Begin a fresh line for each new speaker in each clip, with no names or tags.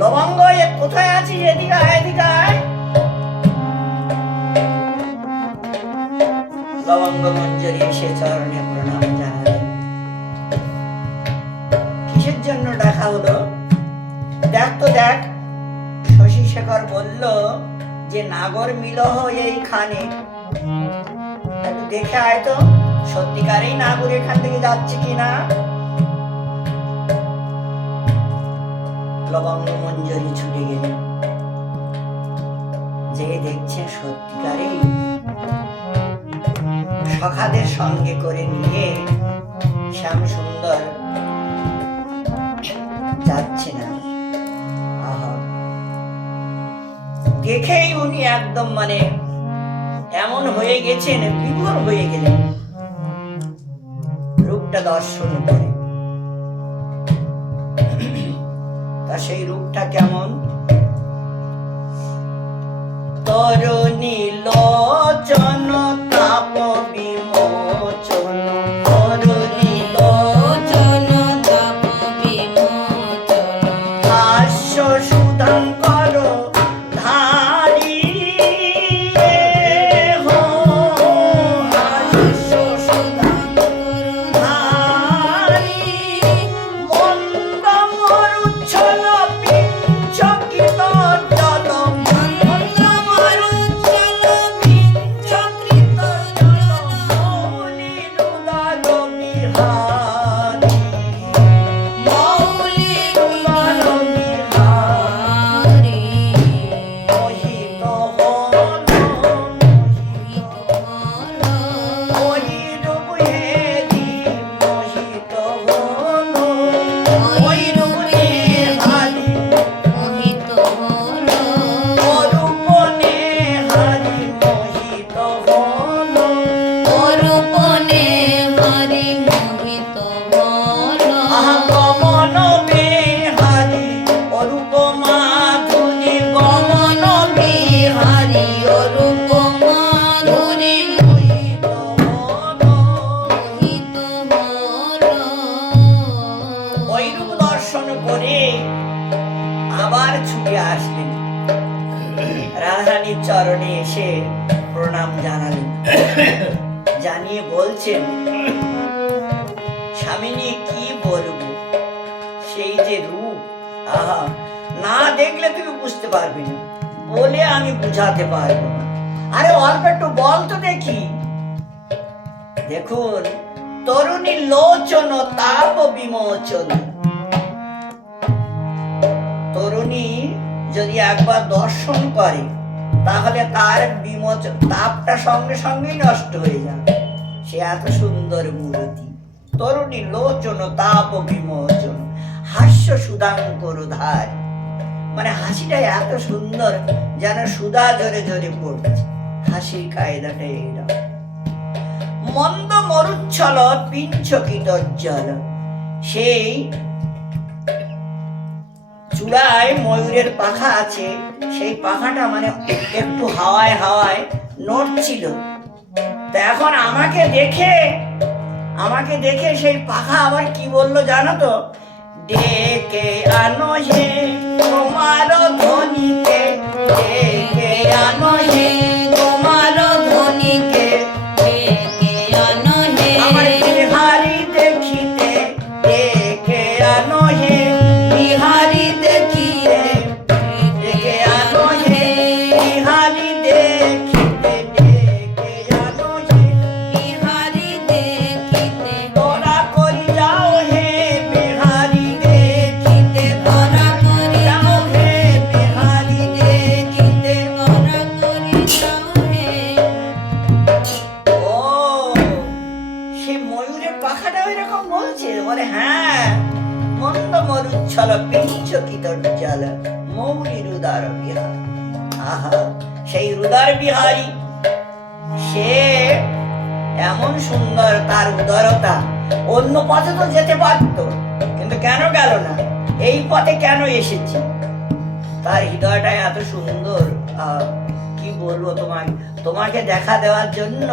লবঙ্গ, এ কোথায় আছিস এদিকে আয় এদিকে আয়। লবঙ্গ মঞ্জরী এসে চরণে প্রণাম জানালেন কিসের জন্য ডাকা হলো দেখ তো, দেখ। শশী শেখর বলল যে, নাগর মিলহ এইখানে। দেখে আয় তো, সত্যিকারই নাগর এখান থেকে যাচ্ছে কিনা? লবঙ্গ মঞ্জরি ছুটে গেলেন যে দেখছে সত্যিকারেই সখাদের সঙ্গে করে নিয়ে শ্যাম সুন্দর যাচ্ছে না। দেখেই উনি একদম মানে এমন হয়ে গেছেন, বিভোর হয়ে গেলেন। রূপটা দর্শন করে। তা সেই রূপটা কেমন? তরুণী লোচন তাপ চরণে এসে প্রণাম জানালেন। জানিয়ে বলছেন, স্বামিনী, কি বলব? সেই যে রূপ, আহা, না দেখলে তুমি বুঝতে পারবে না। বলে আমি বুঝাতে পারব না। আরে অল্প একটু বল তো দেখি। দেখুন, তরুণী লোচন, তাপ বিমোচন। তরুণী যদি একবার দর্শন করে তাহলে তার বিমোচন তাপটা সঙ্গে সঙ্গেই নষ্ট হয়ে যাবে। সে এত সুন্দর মূর্তি। তরুণী লোচন, তাপ বিমোচন, হাস্য সুধাঙ্কর ধার। মানে হাসিটা এত সুন্দর যেন সুধা জোরে জোরে পড়ছে। হাসির কায়দাটা এইরকম মন্দ মরুচ্ছল পিঞ্চকিত জল সেই চূড়ায় ময়ূরের পাখা আছে, সেই পাখাটা মানে একটু হাওয়ায় হাওয়ায় নড়ছিল। তা এখন আমাকে দেখে আমাকে দেখে সেই পাখা আবার কি বলল জানো তো? ডেকে আনো হে তোমার ধ্বনিতে, ডেকে আনো হে। রুদার সে এমন সুন্দর তার উদারতা। অন্য পথে তো যেতে পারত, কিন্তু কেন গেল না? এই পথে কেন এসেছে? তার হৃদয়টা এত সুন্দর কি বলব তোমায়? তোমাকে দেখা দেওয়ার জন্য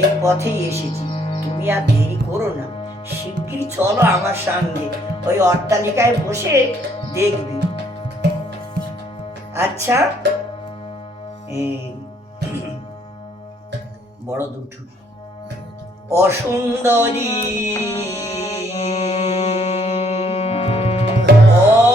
এই পথেই এসেছি। তুমি আর দেরি করো না। শিগগির চলো আমার সঙ্গে। ওই অট্টালিকায় বসে দেখবি। আচ্ছা? এই বড় দুটো অসুন্দরী ও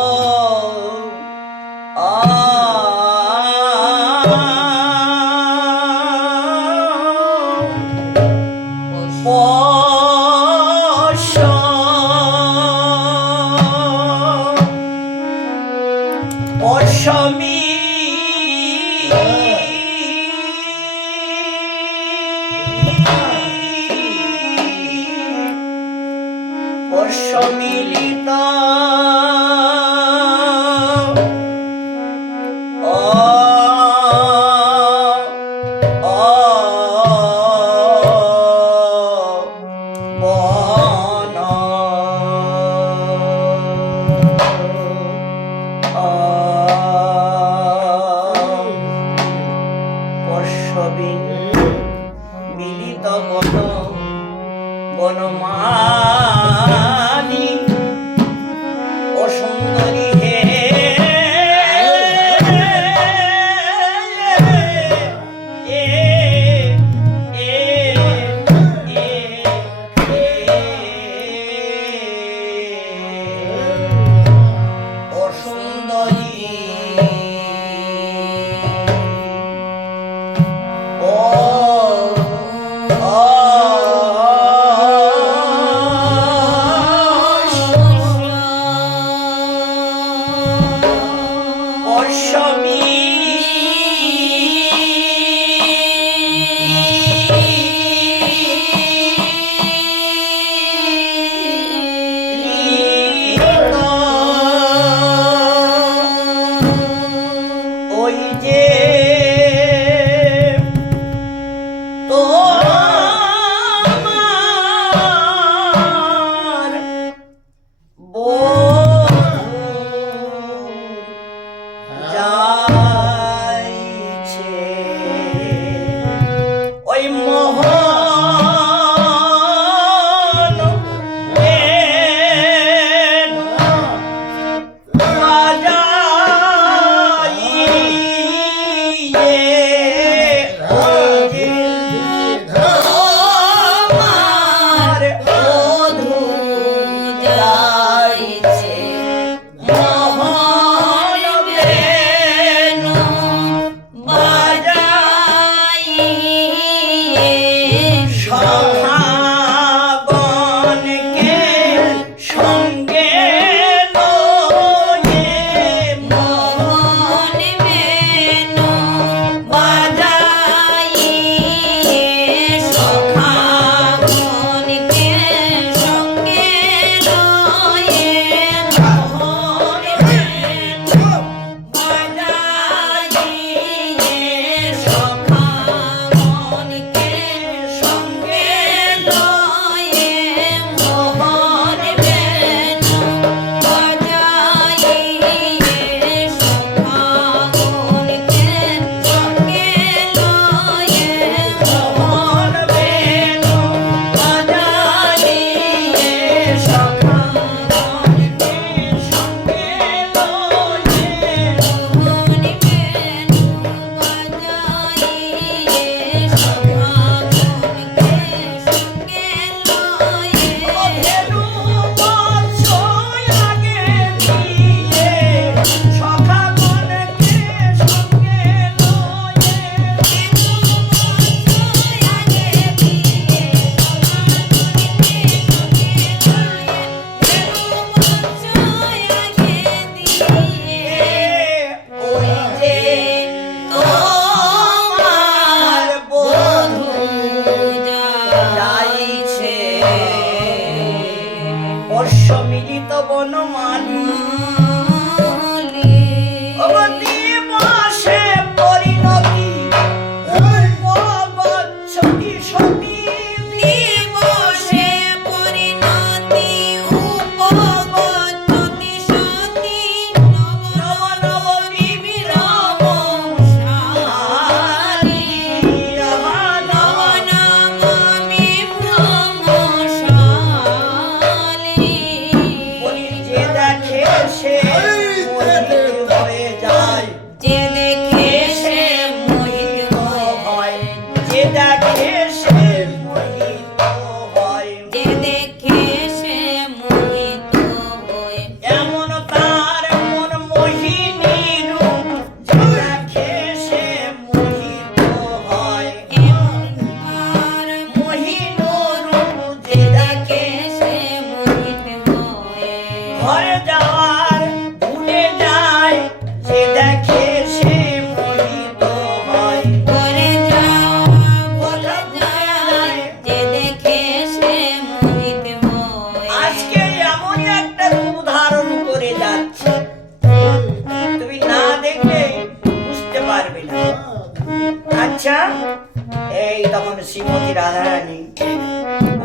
রাধারানী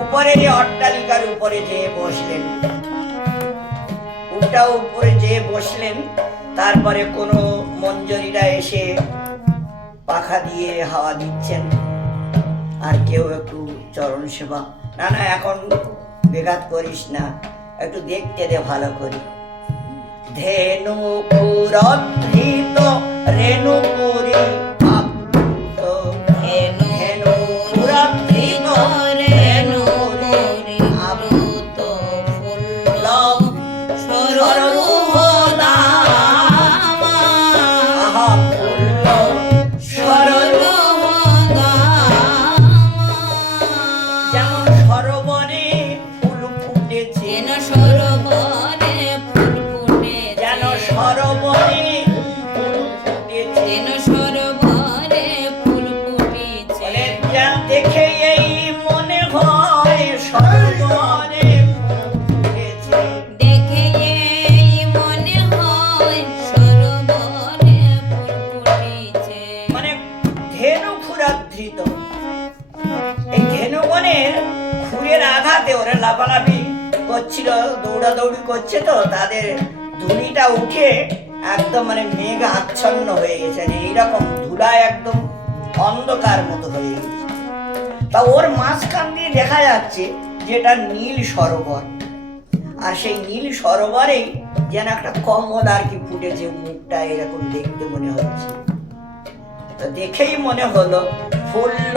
উপরে যে অট্টালিকার উপরে বসলেন। উপরে বসলেন, তারপরে কোনো মঞ্জরীরা এসে পাখা দিয়ে হাওয়া দিচ্ছেন। আর কেউ একটু চরণ সেবা। না না, এখন বেঘাত করিস না, একটু দেখতে দে ভালো করি। ধেনু পুরধৃত রেণু পুরী ধেনুগণের খুঁড়ের আঘাতে ওরা লাফালাফি করছিল, দৌড়াদৌড়ি করছে তো, তাদের ধুনিটা উঠে একদম মানে মেঘ আচ্ছন্ন হয়ে গেছে মানে এইরকম ধুলায় একদম অন্ধকার মতো হয়ে গেছে। তা ওর মাঝখান দিয়ে দেখা যাচ্ছে যেটা নীল সরোবর। আর সেই নীল সরোবরেই যেন একটা কমল আর কি ফুটেছে, মুখটা এরকম দেখতে মনে হচ্ছে। তো দেখেই মনে হলো, ফুল্ল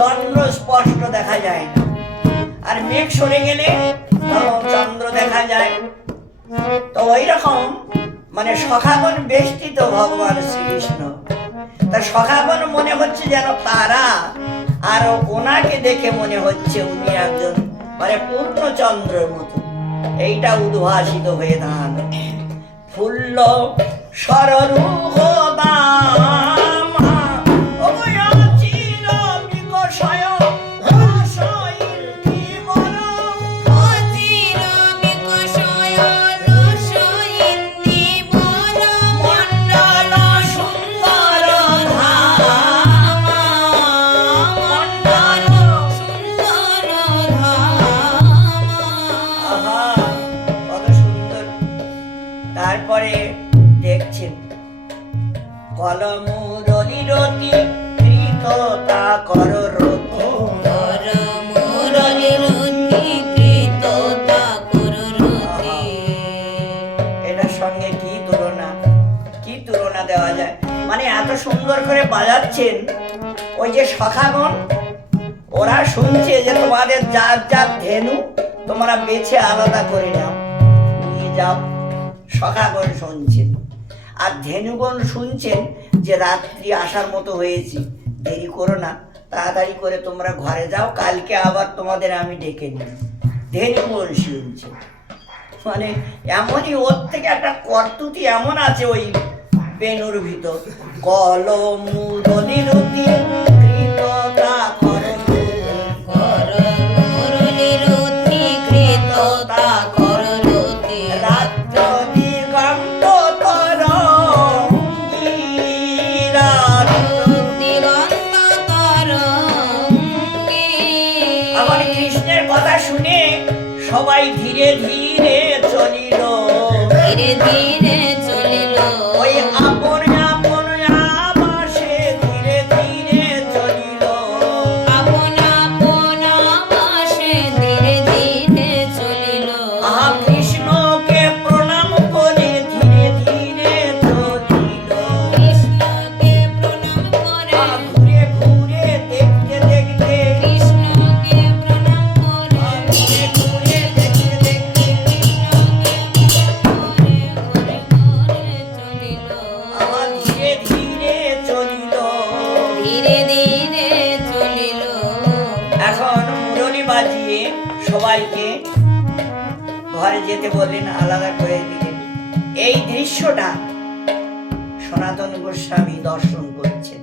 চন্দ্র স্পষ্ট দেখা যায় না। আর মেঘ সরে গেলে চন্দ্র দেখা যায়। তো ওই রকম মানে সখাগণ বেষ্টিত ভগবান শ্রীকৃষ্ণ। তা সখাগণ মনে হচ্ছে যেন তারা আর ওনাকে দেখে মনে হচ্ছে উনি একজন মানে পূর্ণচন্দ্রের মতো। এইটা উদ্ভাসিত হয়ে দাঁড়াল। ফুল্ল সররূহ দামা দেওয়া যায়। মানে এত সুন্দর করে বাজাচ্ছেন, ওই যে সখাগণ ওরা শুনছে যে তোমাদের যার যার ধেনু, তোমরা বেছে আলাদা করে নাও। নিয়ে যাও সখাগণ শুনছেন। আর ধেনুগণ শুনছেন যে রাত্রি আসার মতো হয়েছে, দেরি করো না, তাড়াতাড়ি করে তোমরা ঘরে যাও, কালকে আবার তোমাদের আমি ডেকে নিই। ধেনুগণ শুনছে মানে এমনই ওর থেকে একটা কর্তুতি এমন আছে ওই বেনুর ভিতর কলম অতি সনাতন গোস্বামী দর্শন করছেন।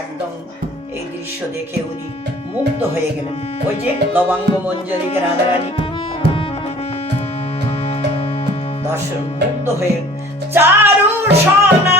একদম এই দৃশ্য দেখে উনি মুক্ত হয়ে গেলেন। ওই যে লবাঙ্গ মঞ্জরিকে রাধারানী দর্শন মুক্ত হয়ে চারু সোনা